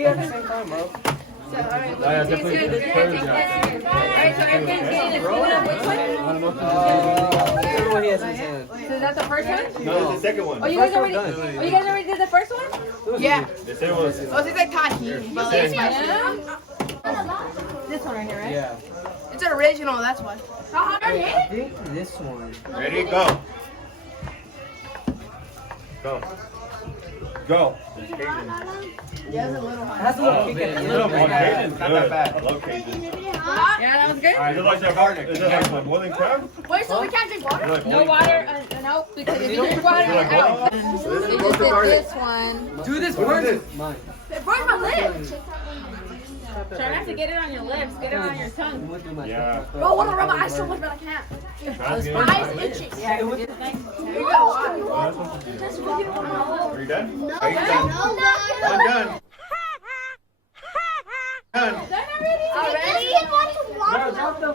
eat at the same time, bro. So, alright, so everybody's getting a spoon of which one? What he has in his hand. So is that the first one? No, it's the second one. Oh, you guys already did the first one? Yeah. The second one. Oh, it's like tahini, but like Yeah. This one right here, right? Yeah. it's an original. That's why. I think this one. Ready, go. Go. Go. Yeah, it's a little hot. It has a little kick at the No, end. Cajun's not that bad. I love Cajun. Yeah, that was good. Is it like that garlic? Is it like my boiling crab? Wait, so we can't drink water? Is it like No boiling water, no, because if you drink water, Is it you're like out. boiling? So this They is just roasted did garlic. this one. Do this What is one. Mine. It burned my lips. Try not to get it on your lips, get it on your tongue. Yeah. Bro, I want to rub my eyes so much, but I can't. Try My it. eyes itching. Yeah, it was. Here you go. Are you done? No, Are you done? I'm done. Done. Already? Bro, drop them.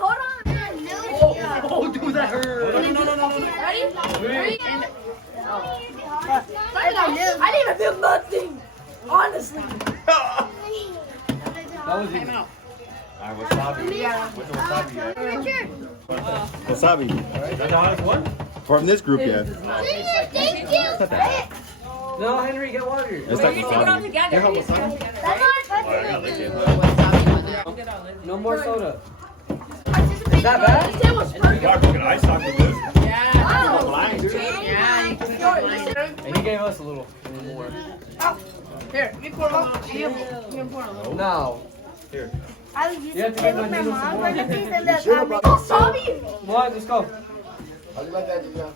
Hold on. Oh, dude, that hurt. Ready? Three. And... I didn't even feel nothing. Honestly. That was easy. Alright, wasabi. Yeah. What's the wasabi at? Richard. Wasabi. That's the hottest one? From this group, yeah. Thank you. No, Henry, get water. It's like You take it all wasabi. together. have You take it all wasabi? together. Alright, I gotta lick it. No more soda. Is that bad? It was You got fucking ice on the loose. Yeah. Blind, dude. Yeah, you can take it. And he gave us a little more. Here, you pour a little. You can pour a little. No. Here. I was used You have to to play give with my my noodles some mom, more. but the thing that Wasabi. Come on, let's go. How do you like that, Julia?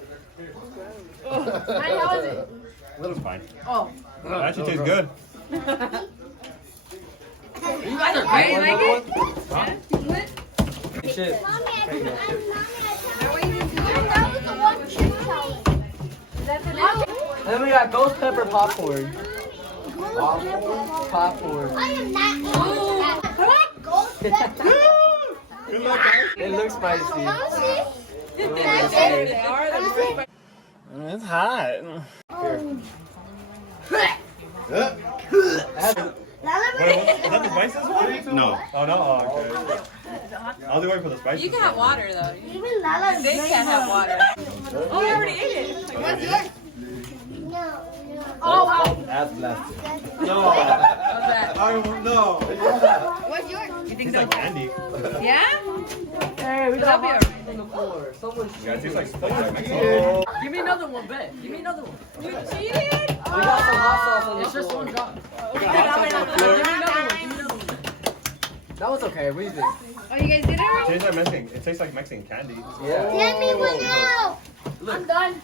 How is it? It's fine. Oh. It actually tastes good. You guys are great. You like it? Good shit. Mommy, that was the one chip And then we got ghost pepper popcorn. Popcorn. I am not eating that. Ghost pepper. Good luck, guys. It looks spicy. They are the It's hot. Is that the spices one? No. Oh, no? Oh, okay. I was waiting for the spices. You can have water though. Even Lala is They can't have water. Oh, I already ate it. What's yours? No. Oh, wow. That's blasted. No. What's that? I don't know. What's yours? You think It's so? like candy. Yeah? Hey, we got hot sauce on the floor. Someone Yeah, it tastes like spicy. cheated. Give me another one, bet. Give me another one. You cheated? We got some hot sauce on the It's just floor. one drop. Okay, Give me another one. Give me another one. That was okay. What do you think? Oh, you guys did it already? It tastes like Mexican. It tastes like Mexican candy. Yeah. Let me one now. I'm done.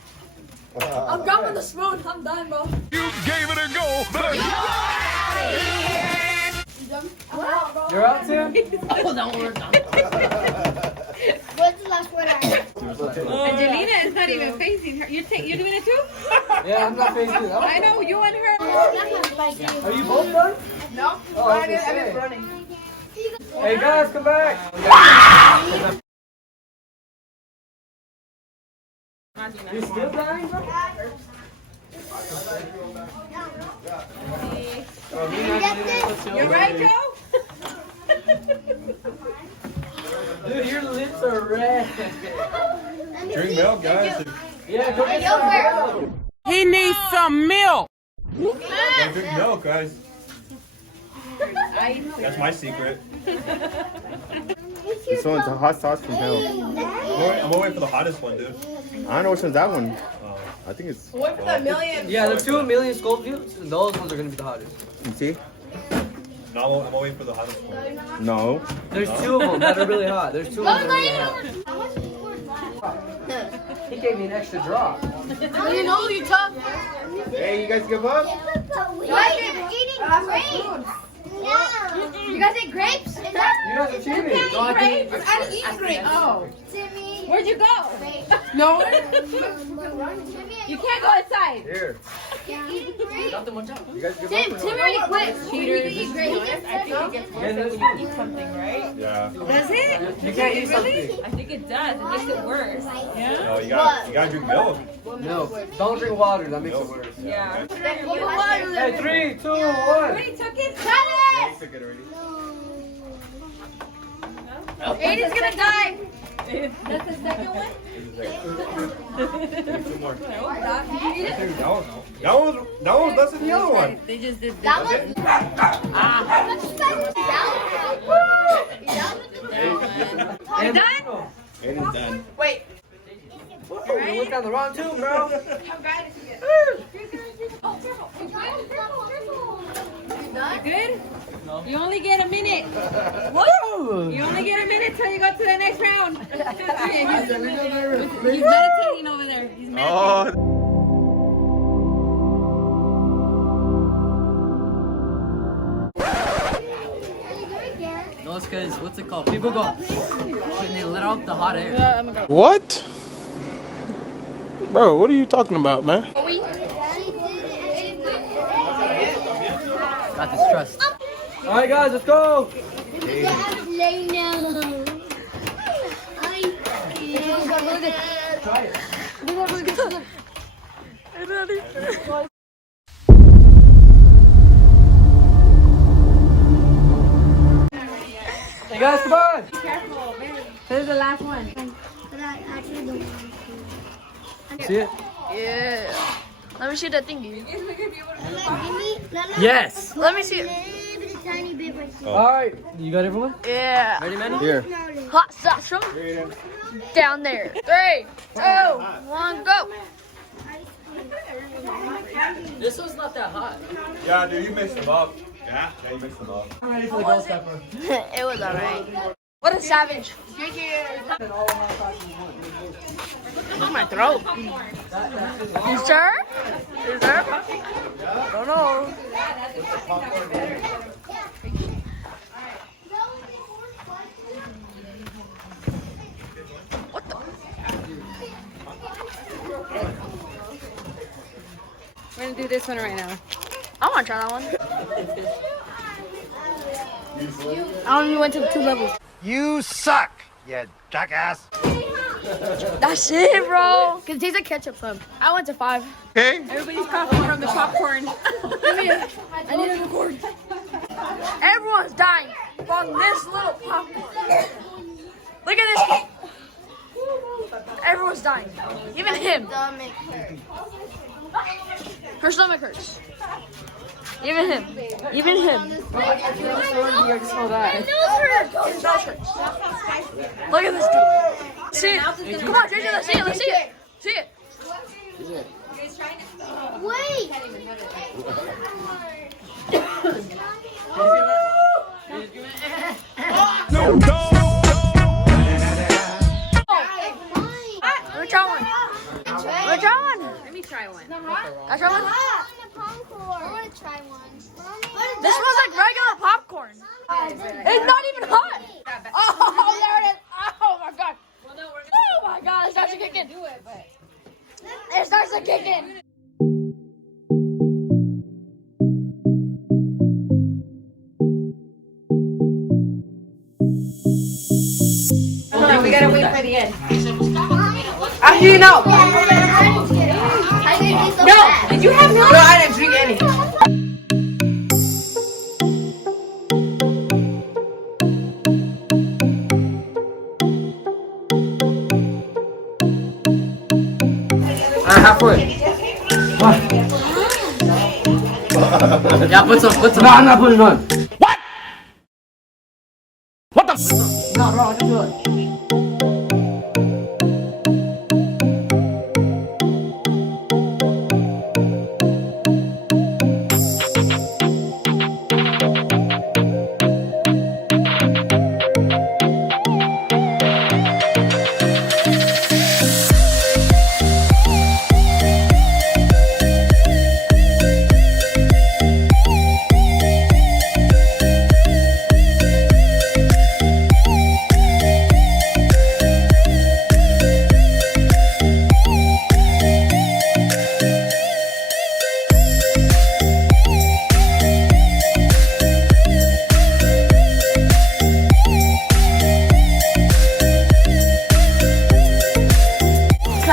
I'm done with the spoon. I'm done, bro. You gave it a go, but You done? I'm out, bro. You're out, Tim? Oh, no, we're done. What's the last word I had? Angelina is not even facing her. You're doing it too? Yeah, I'm not facing it. I know, you and her. That's not spicy. Are you both done? No. Oh, I was I've gonna say. been running. Hey guys, come back. You still dying, bro? You're right, Joe? Dude, your lips are red. Drink milk, guys. Yeah, go get some milk. He needs some milk. Yeah, drink milk, guys. That's my secret. This one's a hot sauce from hell. I'm gonna wait for the hottest one, dude. I don't know which one's that one. Oh. I think it's. Wait for the million. Yeah, the 2 million Scovilles, and those ones are gonna be the hottest. You see? No, I'm gonna wait for the hottest one. No. There's 2 of them that are really hot. There's 2 of them that are really hot. How much is left? He gave me an extra drop. You know you tough. Hey, you guys give up? You guys are eating grapes. No. You guys ate grapes? You guys are cheating. I didn't eat grapes. Oh. Timmy. Where'd you go? No. You can't go inside. Here. Nothing much out. You guys give Tim, up or Tim no? already quit. Cheaters. He eat grapes. I think it gets worse when you eat something, right? Yeah. Does it? You can't eat something. I think it does. It makes it worse. Yeah? No, you gotta drink milk. Milk. Don't drink water. That makes it worse. Yeah. Hey, 3, 2, 1. Already took it? Yeah, you took it already. Aiden's gonna die. That's the second one? Two more. No. That one was less than the other one. They just did That was. Hey, done? Aiden's done. Wait. Whoa, you went down the wrong tube, bro. Oh, Good? You only get a minute. You only get a minute till you go to the next round. He's meditating over there. He's meditating. Oh. No, it's because, what's it called? People go, when they let out the hot air. What? Bro, what are you talking about, man? Got this trust. Alright, guys, let's go. Hey, guys, come on. Careful. This is the last one. See it? Yeah. Let me see that thingy. Yes. Let me see it. Tiny bit right there. Alright, you got everyone? Yeah. Ready, man? Here. Hot sauce from down there. 3, 2, 1, go. This one's not that hot. Yeah, dude, you mixed them up. Yeah, you mixed them up. I'm ready for the ghost pepper. It was alright. What a savage. Oh, my throat. You sir? You sir? Don't know. What the? We're gonna do this one right now. I want to try that one. I only went to 2 levels. You suck, you jackass. That's it, bro. Cause it tastes like ketchup, son. I went to 5. Okay? Everybody's coughing from the popcorn. Give me it. I need a record. Everyone's dying from this little popcorn. Look at this. Everyone's dying. Even him. Her stomach hurts. Even him. Even him. You guys smell that. His nose hurts. Look at this dude. See it. Come on, JJ, let's see it. Let's see it. See it. Wait. No, no. Let me try one. Let me try one. Let me try one. Can I try one? I want to try one. This smells like regular popcorn. It's not even hot. Oh, there it is. Oh my god. Oh my god, it starts to kick in. It starts to kick in. We gotta wait for the end. Actually, no. No. Did you have milk? No, I didn't drink any. Halfway. Yeah, put some. No, I'm not putting it on. What the? No, bro, I can do it.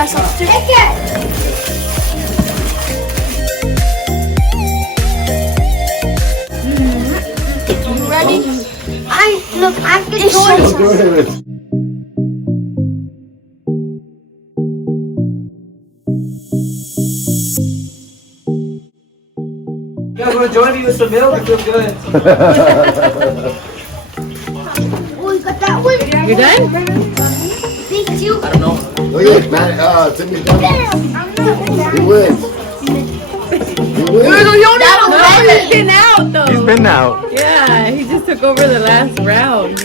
myself too. Ready? I'm victorious. You guys want to join me with some milk? I feel good. Oh, you got that one? You done? Thank you. I don't know. Look at Matt. Timmy done. He wins. He wins. He's been out though. He's been out. Yeah, he just took over the last round.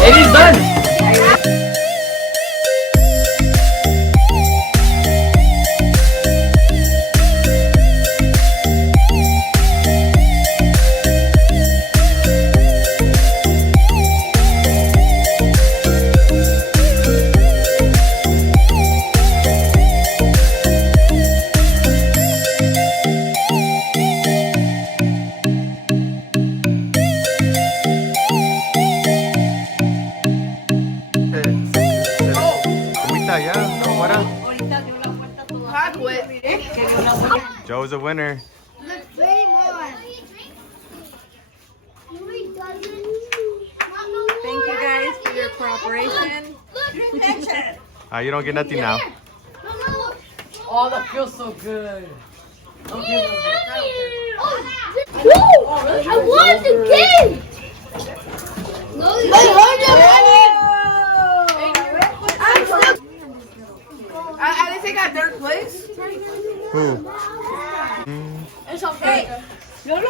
And he's done. Joe's a winner. Let's play more. Thank you guys for your cooperation. You don't get nothing now. Oh, that feels so good. Don't give him I won the game! I didn't think I third place. Who? It's okay. Junior!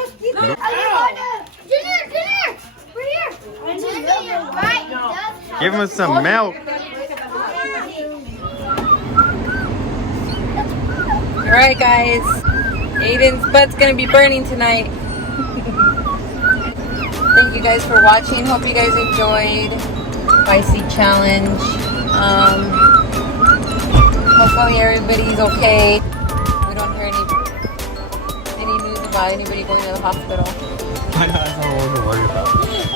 We're here! Right. Give him some milk. Alright guys, Aiden's butt's gonna be burning tonight. Thank you guys for watching. Hope you guys enjoyed Spicy Challenge. Hopefully everybody's okay. We don't hear any news about anybody going to the hospital. I don't want to worry about it.